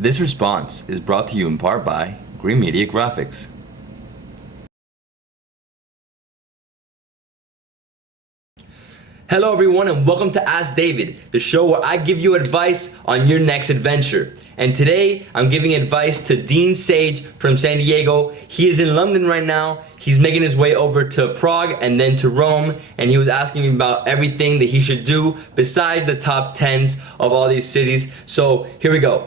This response is brought to you in part by Green Media Graphics. Hello everyone and welcome to Ask David, the show where I give you advice on your next adventure. And today I'm giving advice to Dean Sage from San Diego. He is in London right now. He's making his way over to Prague and then to Rome, and he was asking me about everything that he should do besides the top 10s of all these cities. So here we go.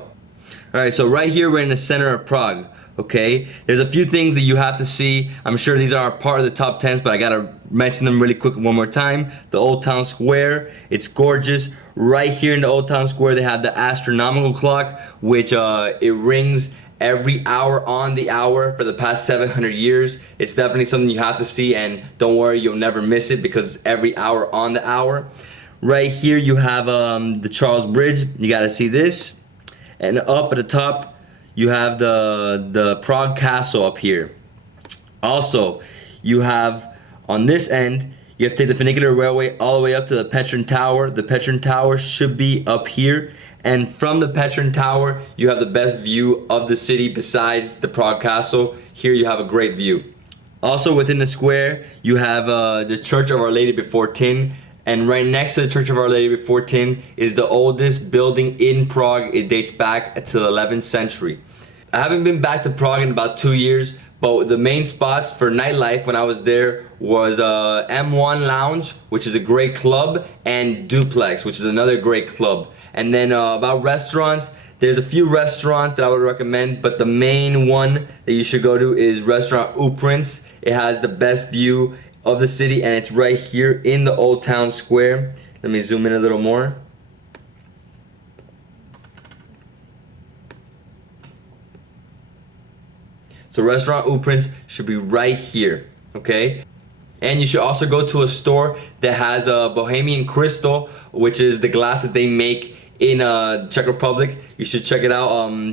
Alright, so right here we're in the center of Prague. Okay, there's a few things that you have to see. I'm sure these are part of the top 10s, but I gotta mention them really quick one more time. The Old Town Square, it's gorgeous. Right here in the Old Town Square, they have the astronomical clock, which it rings every hour on the hour for the past 700 years. It's definitely something you have to see, and don't worry, you'll never miss it because it's every hour on the hour. Right here you have the Charles Bridge. You gotta see this. And up at the top, you have the Prague Castle up here. Also, you have on this end, you have to take the funicular railway all the way up to the Plzen Tower. The Plzen Tower should be up here. And from the Plzen Tower, you have the best view of the city besides the Prague Castle. Here you have a great view. Also within the square, you have the Church of Our Lady Before Tin. And right next to the Church of Our Lady Before Tin is the oldest building in Prague. It dates back to the 11th century. I haven't been back to Prague in about 2 years, but the main spots for nightlife when I was there was M1 Lounge, which is a great club, and Duplex, which is another great club. And then about restaurants, there's a few restaurants that I would recommend, but the main one that you should go to is Restaurant Uprince. It has the best view of the city, and it's right here in the Old Town Square. Let me zoom in a little more. So Restaurant Uprince should be right here, okay? And you should also go to a store that has a Bohemian Crystal, which is the glass that they make in Czech Republic. You should check it out.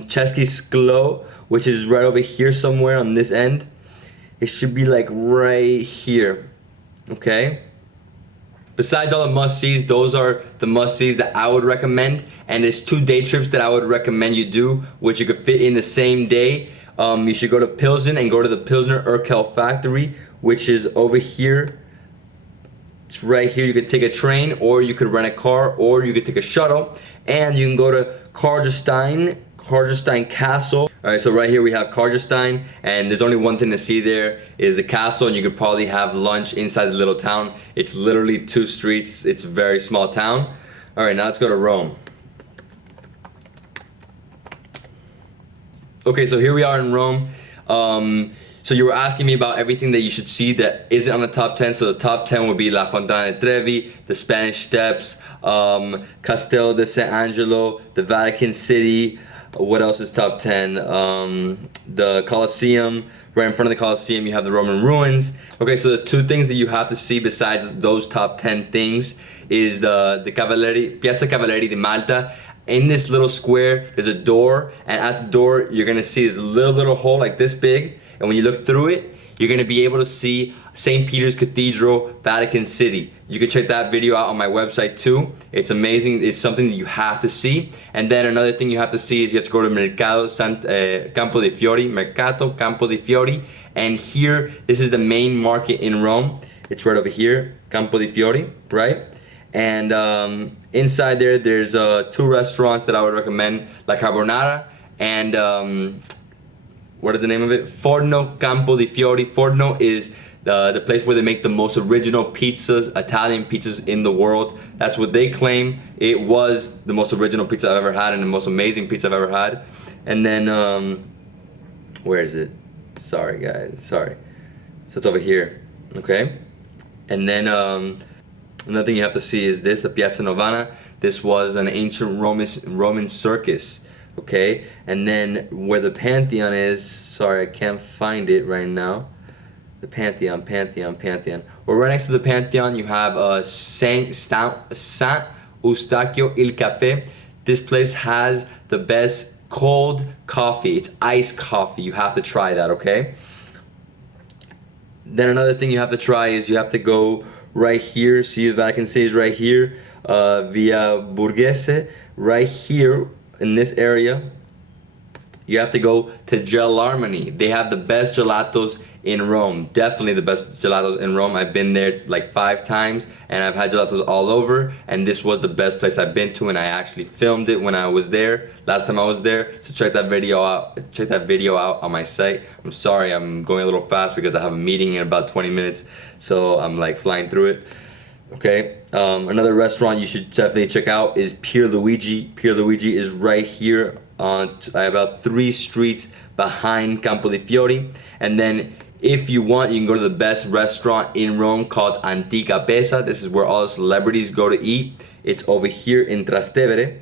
Český sklo, which is right over here somewhere on this end. It should be like right here, okay? Besides all the must-sees, those are the must-sees that I would recommend. And there's 2 day trips that I would recommend you do, which you could fit in the same day. You should go to Plzen and go to the Pilsner Urquell factory, which is over here. It's right here. You could take a train, or you could rent a car, or you could take a shuttle. And you can go to Karlstein Castle. All right, so right here we have Karlstein, and there's only one thing to see there is the castle, and you could probably have lunch inside the little town. It's literally 2 streets. It's a very small town. All right, now let's go to Rome. Okay, so here we are in Rome. So you were asking me about everything that you should see that isn't on the top 10. So the top 10 would be La Fontana di Trevi, the Spanish Steps, Castel de San Angelo, the Vatican City. What else is top 10? The Colosseum. Right in front of the Colosseum, you have the Roman ruins. Okay, so the 2 things that you have to see besides those top 10 things is the Piazza Cavalieri di Malta. In this little square, there's a door, and at the door, you're gonna see this little hole like this big. And when you look through it, you're gonna be able to see St. Peter's Cathedral, Vatican City. You can check that video out on my website too. It's amazing. It's something that you have to see. And then another thing you have to see is you have to go to Mercato Campo dei Fiori, Mercato Campo dei Fiori. And here, this is the main market in Rome. It's right over here, Campo dei Fiori, right? And inside there's 2 restaurants that I would recommend, La Carbonara and what is the name of it? Forno Campo di Fiori. Forno is the place where they make the most original pizzas, Italian pizzas in the world. That's what they claim. It was the most original pizza I've ever had and the most amazing pizza I've ever had. And then, where is it? Sorry guys, sorry. So it's over here, okay? And then, another thing you have to see is this, the Piazza Novana. This was an ancient Roman circus, okay? And then where the Pantheon is, sorry, I can't find it right now. The Pantheon. Well, right next to the Pantheon, you have San Eustachio il Cafe. This place has the best cold coffee. It's iced coffee. You have to try that, okay? Then another thing you have to try is you have to go right here. See, the Vatican City is right here. Via Borghese, right here in this area. you have to go to Gelarmony. They have the best gelatos in Rome. Definitely the best gelatos in Rome. I've been there like 5 times and I've had gelatos all over, and this was the best place I've been to, and I actually filmed it when I was there last time I was there. So check that video out on my site. I'm sorry I'm going a little fast because I have a meeting in about 20 minutes, so I'm like flying through it. Okay, another restaurant you should definitely check out is Pier Luigi. Pier Luigi is right here on about 3 streets behind Campo di Fiori. And then if you want, you can go to the best restaurant in Rome called Antica Pesa. This is where all the celebrities go to eat. It's over here in Trastevere.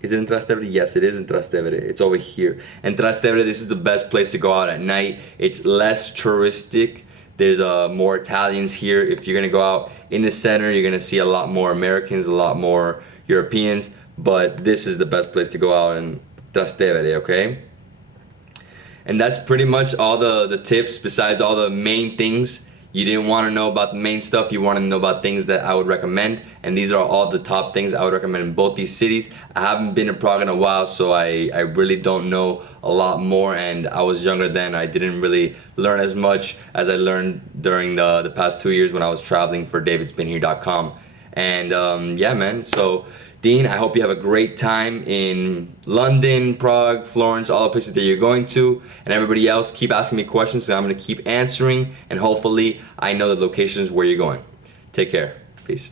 Is it in Trastevere? Yes, it is in Trastevere. It's over here. And Trastevere, this is the best place to go out at night. It's less touristic. There's more Italians here. If you're gonna go out in the center, you're gonna see a lot more Americans, a lot more Europeans, but this is the best place to go out in Trastevere, okay? And that's pretty much all the tips, besides all the main things. You didn't want to know about the main stuff, you want to know about things that I would recommend, and these are all the top things I would recommend in both these cities. I haven't been to Prague in a while, so I really don't know a lot more, and I was younger then. I didn't really learn as much as I learned during the past 2 years when I was traveling for Davidsbeenhere.com. And yeah, man, so Dean, I hope you have a great time in London, Prague, Florence, all the places that you're going to. And everybody else, keep asking me questions, and I'm going to keep answering. And hopefully, I know the locations where you're going. Take care. Peace.